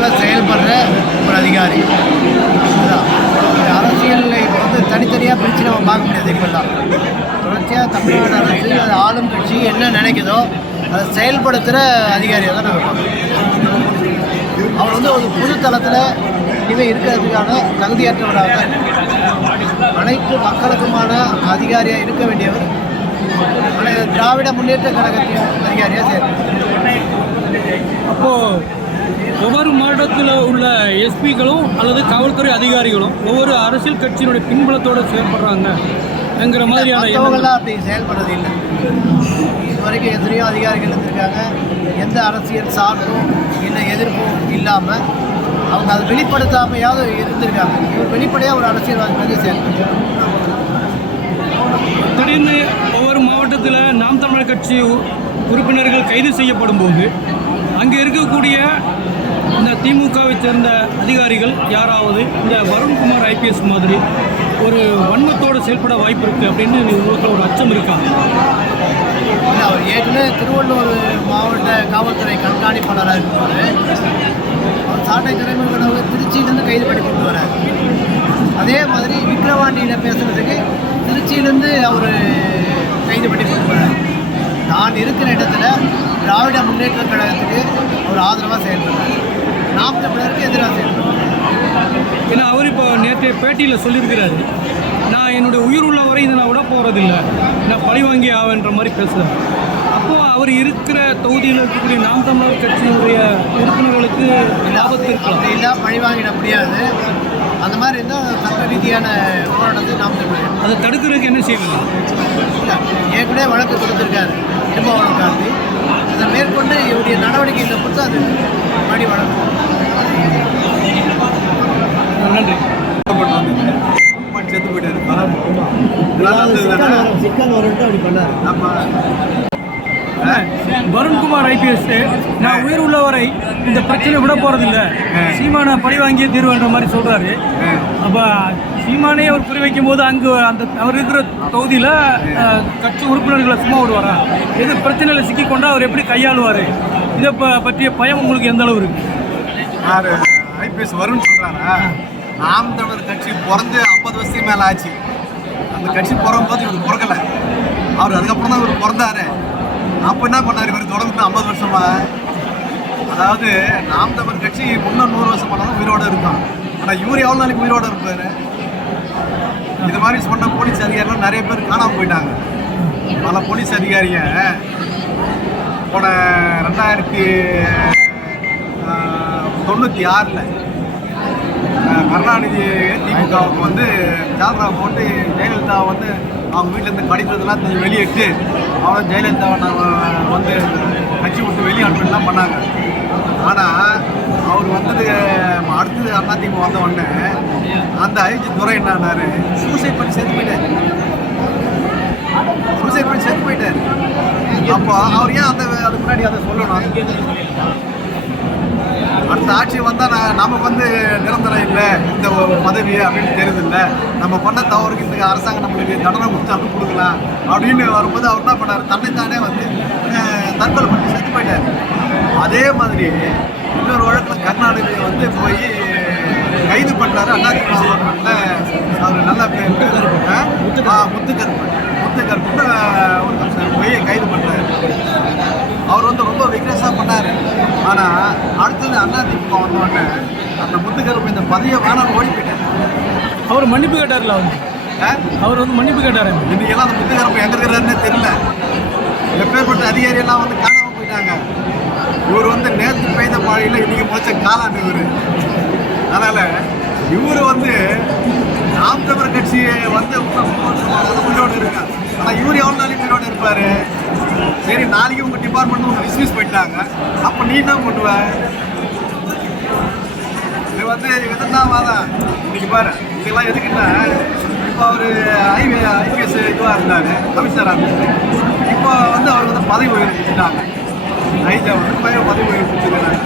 போல் செயல்படுற ஒரு அதிகாரி. இதுதான். அரசியலில் இப்போ வந்து தனித்தனியாக பிரித்து நம்ம பார்க்க முடியாது இப்பெல்லாம். தொடர்ச்சியாக தமிழ்நாடு அரசு அது ஆளும் கட்சி என்ன நினைக்குதோ அதை செயல்படுத்துகிற அதிகாரியாக தான் நம்ம பார்க்கணும் அவர் வந்து ஒரு பொது தளத்தில் இனிமேல் இருக்கிறதுக்கான தகுதியற்றவராக அனைத்து மக்களுக்குமான அதிகாரியாக இருக்க வேண்டியவர் திராவிட முன்னேற்ற கழகத்தின் அதிகாரியாக சேர்ந்தார். அப்போது ஒவ்வொரு மாவட்டத்தில் உள்ள எஸ்பிகளும் அல்லது காவல்துறை அதிகாரிகளும் ஒவ்வொரு அரசியல் கட்சியினுடைய பின்புலத்தோடு செயல்படுறாங்க என்கிற மாதிரியான அப்படி செயல்படுறது இல்லை. இதுவரைக்கும் எத்தனையோ அதிகாரிகள் இருந்திருக்காங்க. எந்த அரசியல் சார்பும் இல்லை எதிர்ப்பும் இல்லாமல் அவங்க அதை வெளிப்படுத்தாமையாவது இருந்திருக்காங்க. இவர் வெளிப்படையாக ஒரு அரசியல்வாதி மாதிரி செயல்படுறாங்க. திடீர்னு ஒவ்வொரு மாவட்டத்தில் நாம் தமிழர் கட்சி உறுப்பினர்கள் கைது செய்யப்படும் போது அங்கே இருக்கக்கூடிய இந்த திமுகவை சேர்ந்த அதிகாரிகள் யாராவது இந்த வருண்குமார் ஐபிஎஸ் மாதிரி ஒரு வன்மத்தோடு செயல்பட வாய்ப்பு இருக்குது அப்படின்னு உங்களுக்கு ஒரு அச்சம் இருக்காங்க அவர் ஏற்கனவே திருவள்ளூர் மாவட்ட காவல்துறை கண்காணிப்பாளராக இருப்பார். அவர் சாட்டை துறைமுக திருச்சியிலேருந்து கைது பண்ணி கொண்டு வரார் அதே மாதிரி விக்ரவாண்டியில் பேசுகிறதுக்கு திருச்சியிலேருந்து அவர் கைது பண்ணி கொண்டு வரார் நான் இருக்கிற இடத்துல திராவிட முன்னேற்ற கழகத்துக்கு அவர் ஆதரவாக செயல்படுறார். நாம் தமிழருக்கு எதிராக செயல்படுறார். ஏன்னா அவர் இப்போ நேற்றைய பேட்டியில் சொல்லியிருக்கிறாரு நான் என்னுடைய உயிர் உள்ளவரை இதை நான் விட போகிறதில்ல நான் பழி வாங்கி ஆவேன்ற மாதிரி பேசுகிறார் அப்போது அவர் இருக்கிற தொகுதியில் இருக்கக்கூடிய நாம் தமிழர் கட்சியினுடைய உறுப்பினர்களுக்கு லாபத்து இருக்கலாம் எல்லாம் பழி வாங்கிட முடியாது. அந்த மாதிரி இருந்தால் சட்ட ரீதியான போராட்டத்தை நாம் தமிழர். அதை தடுக்கிறதுக்கு என்ன இல்ல, ஏற்கனவே வழக்கு கொடுத்துருக்காரு. திருமாவளவன் நடவடிக்கைகளை பொறுத்து அது மறுபடி வழக்கு நன்றி. செத்து போயிட்டாரு. அப்படி பண்ணாரு ஆமா. வருண்குமார் ஐபிஎஸ். நான் உயிர் உள்ளவரை இந்த பிரச்சனை விட போகிறதில்ல சீமானை பழி வாங்கியே தீர்வுன்ற மாதிரி சொல்கிறாரு அப்போ சீமானே அவர் குறி வைக்கும் போது அங்கே அந்த அவர் இருக்கிற தொகுதியில் கட்சி உறுப்பினர்களை சும்மா விடுவாரா? எது பிரச்சனையில் சிக்கிக்கொண்டா அவர் எப்படி கையாளுவார்? இதை ப பற்றிய பயம் உங்களுக்கு எந்த அளவு இருக்குது யார் ஐபிஎஸ் வரும்னு சொல்றாரா? நாம் தமிழர் கட்சி பிறந்து ஐம்பது வருஷத்துக்கு மேல ஆச்சு. அந்த கட்சி பிறகும்போது இவர் பிறக்கல. அவர் அதுக்கப்புறம் தான் இவர் பிறந்தாரு. அப்போ என்ன பண்ணார் இவர்? தொடர்ந்து ஐம்பது வருஷமா? அதாவது நாம் தமிழர் கட்சி இன்னும் நூறு வருஷம் பண்ணாலும் உயிரோடு இருக்கும் ஆனால் இவர் எவ்வளோ நாளைக்கு உயிரோடு இருப்பார்? இது மாதிரி சொன்ன போலீஸ் அதிகாரிகள் நிறைய பேர் காணாமல் போயிட்டாங்க. பல போலீஸ் அதிகாரிங்க போன ரெண்டாயிரத்தி தொண்ணூற்றி ஆறில் கருணாநிதி திமுகவுக்கு வந்து ஜால்ரா போட்டு ஜெயலலிதா வந்து அவங்க வீட்டிலேருந்து கடிதத்தெல்லாம் தூக்கி வெளியிட்டு அவன் ஜெயலலிதாவை நாங்கள் வந்து கட்சி விட்டு வெளியே அனுப்பலாம் பண்ணாங்க. ஆனால் அவர் வந்தது அடுத்தது அதிமுக வந்த உடனே அந்த ஐஜி துறை என்னாரு சூசைட் பண்ணி சேர்த்து போயிட்டார். சூசைட் பண்ணி சேர்த்து போயிட்டார். அப்போ அவர் ஏன் அந்த அதுக்கு முன்னாடி அதை சொல்லணும் அடுத்த ஆட்சி வந்தால் நான் நமக்கு வந்து நிரந்தரம் இல்லை இந்த பதவி அப்படின்னு தெரியுது இல்லை நம்ம பண்ண தவறுக்கு இந்த அரசாங்கம் நம்மளுக்கு தண்டனை கொடுத்து அப்படி கொடுக்கலாம் அப்படின்னு வரும்போது அவர் என்ன பண்ணார்? தன்னைத்தானே வந்து தற்கொலை பண்ணி செத்து போயிட்டார். அதே மாதிரி இன்னொரு வழக்கில் கருணாநிதி வந்து போய் கைது பண்ணார் அண்ணாதிமுக அவர் நல்ல பேர் முத்துக்கருப்பு. முத்துக்கருப்பு ஒரு போய் கைது பண்ணுறாரு அவர் வந்து ரொம்ப விக்னஸாக பண்ணார் ஆனால் அடுத்தது அண்ணா திமுக வந்தோடனே அந்த முத்துக்கருப்பு இந்த பதவியை வேணாம்னு ஓடி போயிட்டார் அவர் மன்னிப்பு கேட்டார்ல ஆ? அவர் வந்து மன்னிப்பு கேட்டார்? இன்னைக்கெல்லாம் அந்த முத்துக்கருப்பு எங்கே இருக்கிறாருன்னே தெரியல. எப்பேற்பட்ட அதிகாரி எல்லாம் வந்து காணாமல் போயிட்டாங்க. இவர் வந்து நேற்று பெய்த மழையில் இன்னைக்கு முளைச்ச காலாண்டு இவர். அதனால் இவர் வந்து நாம் தமிழர் கட்சியை வந்து உயிரோடு இருக்கார். ஆனால் இவர் எவ்வளோ நாளைக்கு உயிரோடு இருப்பார்? சரி நாளைக்கு உங்கள் டிபார்ட்மெண்ட் உங்கள் டிஸ்மிஸ் பண்ணிட்டாங்க அப்போ நீ தான் பண்ணுவ இது வந்து இதுதான் வாதம் இன்னைக்கு பாரு இதெல்லாம் எதுக்குன்னா இப்போ அவர் ஐவே ஐபிஎஸ் இதுவாக இருந்தார் கமிஷனராக இருந்தார். இப்போ வந்து அவர் வந்து பதவி உயர்வு கொடுத்துட்டாங்க. ஐஜா வந்து பதவி உயர்வு கொடுத்துருக்காங்க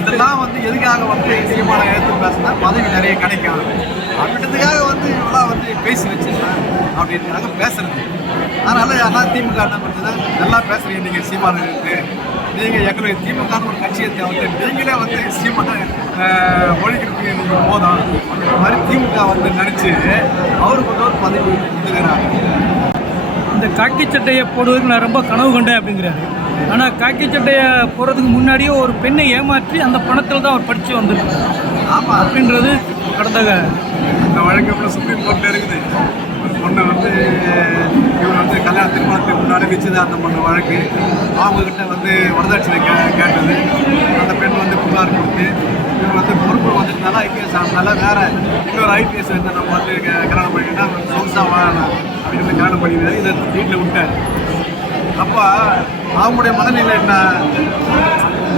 இதெல்லாம் வந்து எதுக்காக வந்து தீர்மானம் எடுத்து பேசினா பதவி நிறைய கிடைக்கும். அப்படின்றதுக்காக வந்து இவெல்லாம் வந்து பேசி வச்சிருந்தேன் அப்படின்றதுக்காக பேசுறது. அதனால எல்லாம் திமுக என்ன பண்ணுறதுன்னா நல்லா பேசுறீங்க நீங்கள் சீமானு நீங்கள் எங்களுடைய திமுக ஒரு கட்சியை வந்து நீங்களே வந்து சீமான ஒழிக்கிறதுக்கு போதும். அந்த மாதிரி திமுக வந்து நினச்சி அவருக்கு வந்து ஒரு பதவி கொடுத்துக்கிறாங்க இந்த காக்கி சட்டையை போடுவதற்கு நான் ரொம்ப கனவு கண்டேன் அப்படிங்கிறாரு. ஆனால் காக்கி சட்டையை போகிறதுக்கு முன்னாடியே ஒரு பெண்ணை ஏமாற்றி அந்த பணத்தில் தான் அவர் படித்து வந்திருக்கு ஆமாம் அப்படின்றது கடந்த அந்த வழக்கு அப்புறம் சுப்ரீம் கோர்ட்டில் இருக்குது. ஒரு பொண்ணை வந்து இவர் வந்து கல்யாண திருமணத்துக்கு முன்னாடி நிச்சயதார்த்தம் பண்ண வழக்கு. அவங்கக்கிட்ட வந்து வரதட்சணை கே கேட்டது. அந்த பெண் வந்து புகார் கொடுத்து இவர் வந்து பொறுப்பு வந்துருந்தாலும் ஐபிஎஸ் ஆனால வேறு இன்னொரு ஐபிஎஸ் வந்து நம்ம வந்து கல்யாணம் பண்ணிக்கிட்டா சொகுசாக வாழலாம் அப்படின்னு கல்யாணம் பண்ணிடுறாரு இதை வீட்டில் விட்டார். அப்போ அவங்களுடைய மனநிலை என்ன?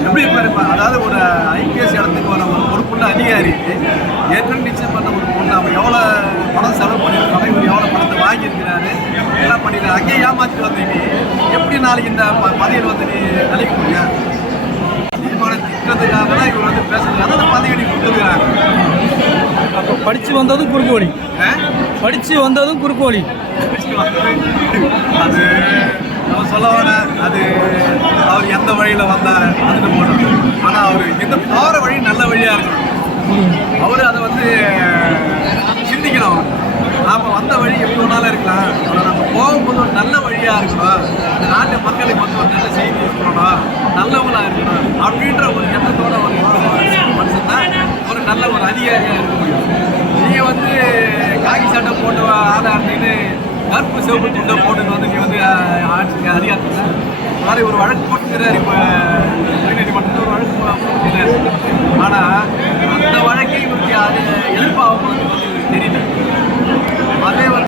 எப்படி இருப்பாரு? அதாவது ஒரு ஐபிஎஸ் இடத்துக்கு வர ஒரு பொறுப்புள்ள அதிகாரி ஏற்கனவே நிச்சயம் பண்ண ஒரு பொண்ணு அவன் எவ்வளோ பணம் செலவு பண்ணியிருக்காங்க இவர் எவ்வளோ பணத்தை வாங்கியிருக்கிறாரு எல்லாம் பண்ணிருக்காரு அங்கேயே ஏமாற்றி வந்து நீ எப்படி நாளைக்கு இந்த பதவியில் வந்து நீ நிலைக்க முடியும் தீர்மானம் திட்டத்துக்காக தான் இவர் வந்து பேசுறது அதான் பதவி நீ கொடுத்துருக்காங்க அப்போ படித்து வந்ததும் குறுக்கு வழி. படித்து வந்ததும் குறுக்கு வழி. அது நம்ம சொல்ல அது அவர் எந்த வழியில் வந்தார் அதுக்கு போட்டோம் ஆனால் அவர் எந்த போகிற வழி நல்ல வழியாக இருக்கும் அவர் அதை வந்து சிந்திக்கணும். அவர். வந்த வழி எப்படி ஒன்றாலும் இருக்கலாம். ஆனால் நம்ம போகும்போது ஒரு நல்ல வழியாக இருக்கணும். இந்த நாட்டு மக்களுக்கு வந்து ஒரு நல்ல செய்தி இருக்கணும் நல்லவங்களாக இருக்கணும். அப்படின்ற ஒரு எண்ணத்தோட ஒரு மனுஷன் தான் ஒரு நல்ல ஒரு அதிகாரியாக இருக்க முடியும். நீங்கள் வந்து காக்கி சட்டை போட்டு அப்படின்னு கருப்பு சிவப்பு துண்டை போட்டு வந்து நீ வந்து அஹ், ஆட்சிக்கு அதிகாரத்தில். மாதிரி ஒரு வழக்கு போட்டுக்கிறார் இப்போ உயர்நீதிமன்றத்தில் ஒரு வழக்கு போட்டுக்கிறார் ஆனால் அந்த வழக்கை இவருக்கு அது எதிர்ப்பாக தெரியல. அதே வந்து